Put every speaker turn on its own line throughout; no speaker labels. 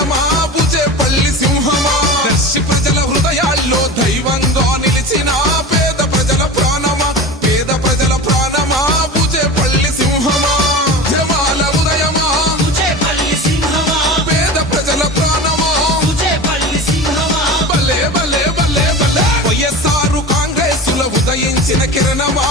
విజయమా భుజే పల్లి సింహమా. దర్శి ప్రజల హృదయాల్లో దైవంగా నిలిచిన పేద ప్రజల ప్రాణమా. పేద ప్రజల ప్రాణమా భుజే పల్లి సింహమా. జమాల ఉదయమా.
పల్లి సింహమా.
పేద ప్రజల ప్రాణమా.
పల్లి సింహమా.
బలే బలే బలే బలే వైఎస్ఆర్ కాంగ్రెస్ ఉదయించిన కిరణమా.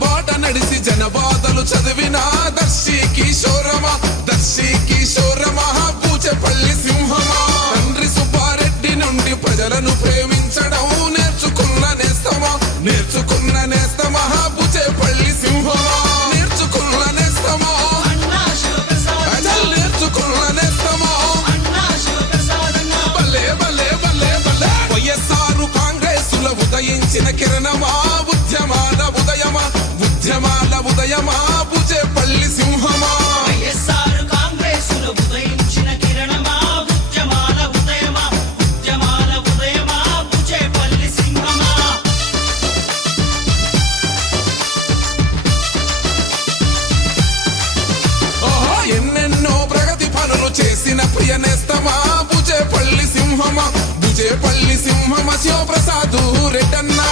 బాట నడిసి జనబాధలు చదివిన దర్శి కిశోరమ దర్శి కిశోరమా పూచపల్లి సింహమా. తండ్రి సుబ్బారెడ్డి నుండి ప్రజలను ప్రేమించడం నేర్చుకున్న నేస్తమా నేర్చుకున్న నేస్తమా పూచేపల్లి సింహమా. నేర్చుకున్న నేర్చుకున్న భలే భలే ఉదయించిన కిరణమా. శివప్రసాద్ రెడ్డన్నా